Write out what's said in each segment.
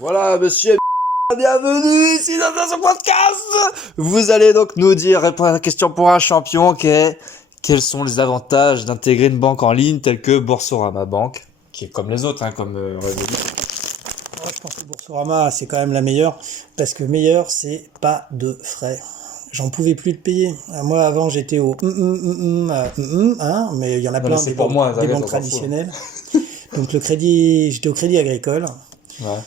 Voilà, monsieur, bienvenue ici dans ce podcast. Vous allez donc nous dire, répondre à la question pour un champion qui est: quels sont les avantages d'intégrer une banque en ligne telle que Boursorama Banque, qui est comme les autres, comme Revolut. Moi, je pense que Boursorama, c'est quand même la meilleure, parce que meilleure, c'est pas de frais. J'en pouvais plus de payer. Moi, avant, j'étais au mais il y en a Non, plein c'est des pour banques, moi, des t'inquiète, banques on s'en fout. traditionnelles. Donc le crédit, j'étais au Crédit Agricole, Ouais.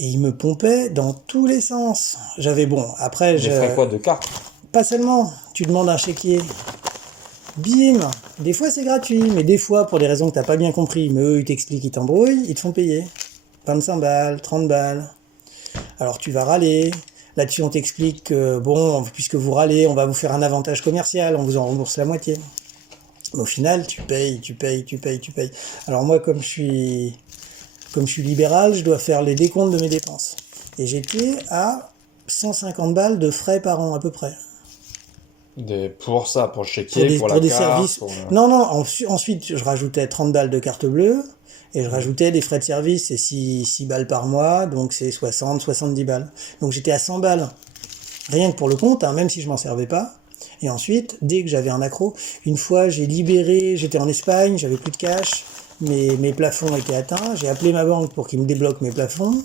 et ils me pompaient dans tous les sens. J'avais après, Des frais quoi, de carte? pas seulement, tu demandes un chéquier, bim, des fois c'est gratuit, mais des fois, pour des raisons que t'as pas bien compris, mais eux, ils t'expliquent, ils t'embrouillent, ils te font payer. 25 balles, 30 balles. Alors tu vas râler. Là-dessus, on t'explique que, puisque vous râlez, on va vous faire un avantage commercial, on vous en rembourse la moitié. Mais au final, tu payes. Alors moi, comme je suis libéral, je dois faire les décomptes de mes dépenses. Et j'étais à 150 balles de frais par an, à peu près. Pour ça, pour le chéquier, pour la Pour des carte. services. Non, ensuite, je rajoutais 30 balles de carte bleue, et je rajoutais des frais de service, c'est 6 balles par mois, donc c'est 70 balles. Donc j'étais à 100 balles, rien que pour le compte, même si je m'en servais pas. Et ensuite, dès que j'avais un accro, une fois j'ai libéré, j'étais en Espagne, j'avais plus de cash, mes plafonds étaient atteints, j'ai appelé ma banque pour qu'ils me débloquent mes plafonds.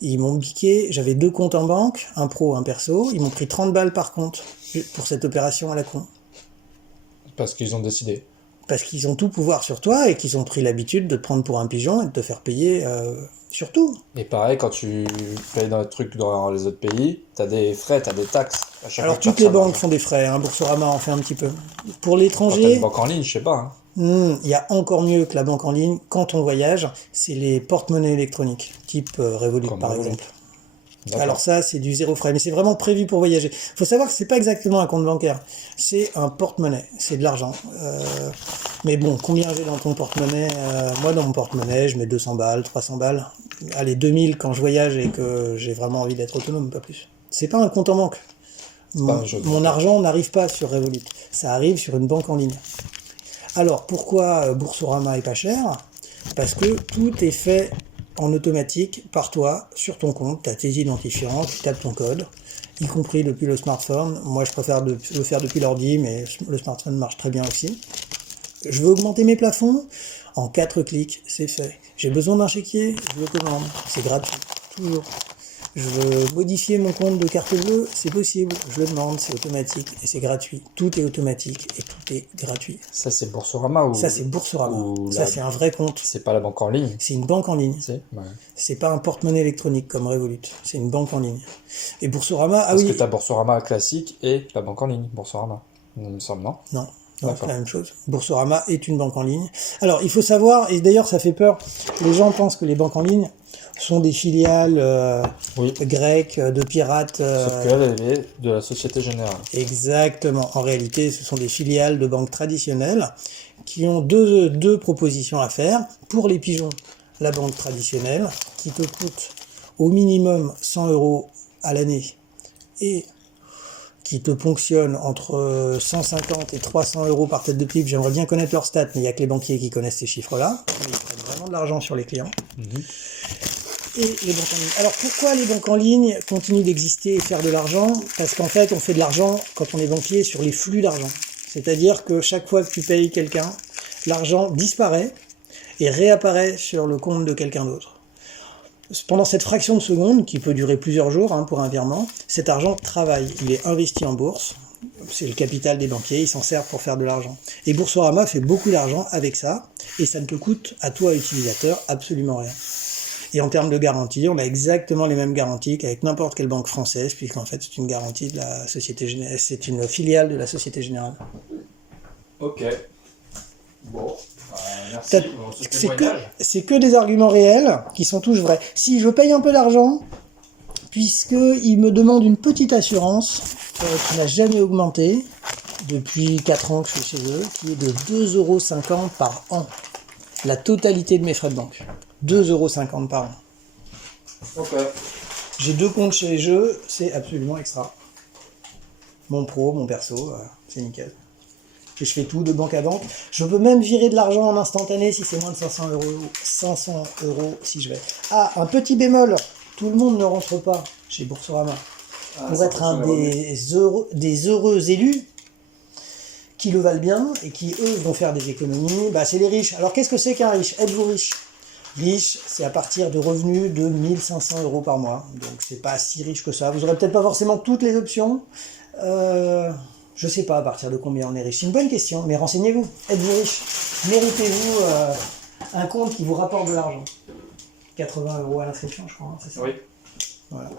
Ils m'ont piqué, j'avais 2 comptes en banque, un pro, un perso, ils m'ont pris 30 balles par compte pour cette opération à la con. Parce qu'ils ont décidé. Parce qu'ils ont tout pouvoir sur toi et qu'ils ont pris l'habitude de te prendre pour un pigeon et de te faire payer sur tout. Et pareil, quand tu payes dans les trucs dans les autres pays, t'as des frais, t'as des taxes. À chaque Alors fois que tu toutes les reçois de banques l'argent. font des frais, Boursorama en fait un petit peu. Pour Quand t'as l'étranger, une banque en ligne, je sais pas. il y a encore mieux que la banque en ligne quand on voyage, c'est les porte-monnaies électroniques, type Revolut Comme par Revolut. exemple. D'accord. Alors ça, c'est du zéro frais, mais c'est vraiment prévu pour voyager. Faut savoir que c'est pas exactement un compte bancaire, c'est un porte-monnaie, c'est de l'argent. Mais bon, combien j'ai dans ton porte-monnaie Moi, dans mon porte-monnaie, je mets 200 balles, 300 balles. Allez, 2000 quand je voyage et que j'ai vraiment envie d'être autonome, pas plus. C'est pas un compte en banque. Mon argent n'arrive pas sur Revolut, ça arrive sur une banque en ligne. Alors, pourquoi Boursorama est pas cher? Parce que tout est fait en automatique par toi, sur ton compte, tu as tes identifiants, tu tapes ton code, y compris depuis le smartphone. Moi, je préfère le faire depuis l'ordi, mais le smartphone marche très bien aussi. Je veux augmenter mes plafonds, en 4 clics, c'est fait. J'ai besoin d'un chéquier, je le commande, c'est gratuit, toujours. Je veux modifier mon compte de carte bleue, c'est possible, je le demande, c'est automatique et c'est gratuit. Tout est automatique et tout est gratuit. Ça, c'est Boursorama ou... Ça, c'est Boursorama. ou Ça, c'est un vrai compte. C'est pas la banque en ligne. C'est une banque en ligne. C'est ouais. C'est pas un porte-monnaie électronique comme Revolut. C'est une banque en ligne. Et Boursorama, Parce que t'as Boursorama classique et la banque en ligne, Boursorama. Il me semble, non? Non, c'est la même chose. Boursorama est une banque en ligne. Alors, il faut savoir, et d'ailleurs ça fait peur, les gens pensent que les banques en ligne sont des filiales grecques, de pirates. Sauf qu'elle est de la Société Générale. Exactement. En réalité, ce sont des filiales de banques traditionnelles qui ont deux propositions à faire. Pour les pigeons, la banque traditionnelle, qui te coûte au minimum 100 € à l'année et qui te ponctionne entre 150 et 300 € par tête de pipe. J'aimerais bien connaître leurs stats, mais il n'y a que les banquiers qui connaissent ces chiffres-là. Ils prennent vraiment de l'argent sur les clients. Et les banques en ligne. Alors pourquoi les banques en ligne continuent d'exister et faire de l'argent? Parce qu'en fait, on fait de l'argent quand on est banquier sur les flux d'argent. C'est-à-dire que chaque fois que tu payes quelqu'un, l'argent disparaît et réapparaît sur le compte de quelqu'un d'autre. Pendant cette fraction de seconde, qui peut durer plusieurs jours pour un virement, cet argent travaille. Il est investi en bourse. C'est le capital des banquiers, ils s'en servent pour faire de l'argent. Et Boursorama fait beaucoup d'argent avec ça, et ça ne te coûte à toi, utilisateur, absolument rien. Et en termes de garantie, on a exactement les mêmes garanties qu'avec n'importe quelle banque française, puisqu'en fait c'est une garantie de la Société Générale, c'est une filiale de la Société Générale. Ok. Bon, merci pour ce témoignage. C'est que des arguments réels qui sont tous vrais. Si je paye un peu d'argent, puisqu'ils me demandent une petite assurance qui n'a jamais augmenté depuis 4 ans que je suis chez eux, qui est de 2,50 € par an. La totalité de mes frais de banque. 2,50 € par an. Ok. J'ai 2 comptes chez eux, c'est absolument extra. Mon pro, mon perso, c'est nickel. Et je fais tout de banque à banque. Je peux même virer de l'argent en instantané si c'est moins de 500 €. 500 € si je vais. Ah, un petit bémol. Tout le monde ne rentre pas chez Boursorama pour être un des heureux élus qui le valent bien et qui, eux, vont faire des économies. Bah, c'est les riches. Alors, qu'est-ce que c'est qu'un riche? Êtes-vous riche? Riche, c'est à partir de revenus de 1500 € par mois. Donc, c'est pas si riche que ça. Vous aurez peut-être pas forcément toutes les options. Je sais pas à partir de combien on est riche. C'est une bonne question, mais renseignez-vous. Êtes-vous riche? Méritez-vous un compte qui vous rapporte de l'argent? 80 € à l'inscription, je crois, hein, c'est ça? Oui. Voilà.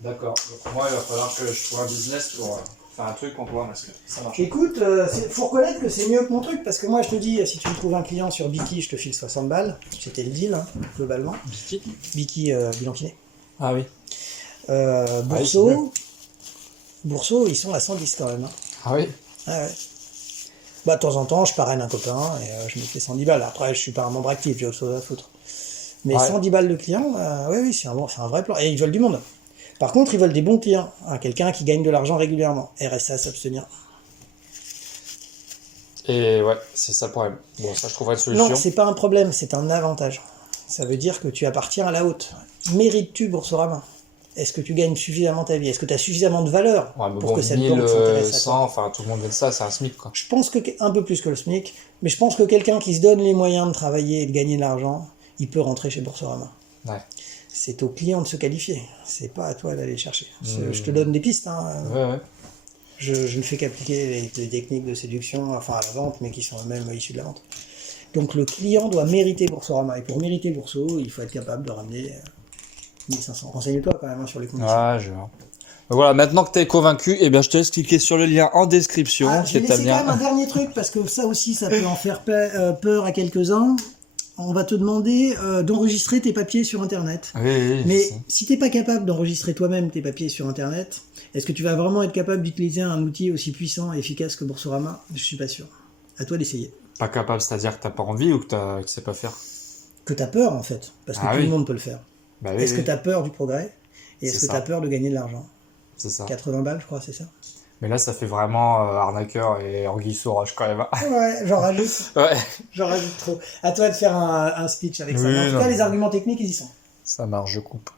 D'accord. Donc moi, il va falloir que je trouve un business pour faire un truc pour toi, parce que ça marche. Écoute, faut reconnaître que c'est mieux que mon truc, parce que moi, je te dis, si tu me trouves un client sur Biki, je te file 60 balles. C'était le deal, hein, globalement. Biki, bilan kiné. Ah oui. Bourseau, Bourseau, ils sont à 110 quand même. Hein. Ah oui. Ah ouais. Bah, de temps en temps, je parraine un copain et je me fais 110 balles. Après, je suis pas un membre actif, j'ai autre chose à foutre. Mais Ouais. 110 balles de clients, oui, c'est un vrai plan. Et ils veulent du monde. Par contre, ils veulent des bons clients. Hein, quelqu'un qui gagne de l'argent régulièrement. RSA, s'abstenir. Et ouais, c'est ça le problème. Bon, ça, je trouverai une solution. Non, c'est pas un problème, c'est un avantage. Ça veut dire que tu appartiens à la haute. Mérites-tu Boursorama? Est-ce que tu gagnes suffisamment ta vie? Est-ce que tu as suffisamment de valeur Ouais, mais pour bon, que cette banque s'intéresse à 1100, toi? enfin, tout le monde veut ça, c'est un SMIC, quoi. Je pense que un peu plus que le SMIC, mais je pense que quelqu'un qui se donne les moyens de travailler et de gagner de l'argent, il peut rentrer chez Boursorama. Ouais. C'est au client de se qualifier, c'est pas à toi d'aller le chercher. Je te donne des pistes, hein. Ouais. Je ne fais qu'appliquer les techniques de séduction, enfin à la vente, mais qui sont même issues de la vente. Donc le client doit mériter Boursorama, et pour mériter Bourso, il faut être capable de ramener 1500. Renseigne-toi quand même hein, sur les conditions. Ah, je vois. Donc voilà, maintenant que t'es convaincu, eh bien, je te laisse cliquer sur le lien en description. Ah, qui j'ai est laissé un quand lien. même un dernier truc, parce que ça aussi, ça peut en faire peur à quelques-uns. On va te demander d'enregistrer tes papiers sur Internet. Oui, Mais je sais. si t'es pas capable d'enregistrer toi-même tes papiers sur Internet, est-ce que tu vas vraiment être capable d'utiliser un outil aussi puissant et efficace que Boursorama? Je suis pas sûr. À toi d'essayer. Pas capable, c'est-à-dire que t'as pas envie ou que tu sais pas faire? Que t'as peur en fait, parce que Ah tout oui. le monde peut le faire. Bah oui, Est-ce que oui, t'as peur du progrès? Et est-ce C'est que ça. t'as peur de gagner de l'argent? c'est ça. 80 balles, je crois, c'est ça? Mais là, ça fait vraiment arnaqueur et anguille sous roche quand même. Ouais, j'en rajoute. Ouais, J'en rajoute trop. À toi de faire un speech avec ça. Oui, Mais en tout non, cas, mais- les arguments techniques, ils y sont. ça marche, je coupe.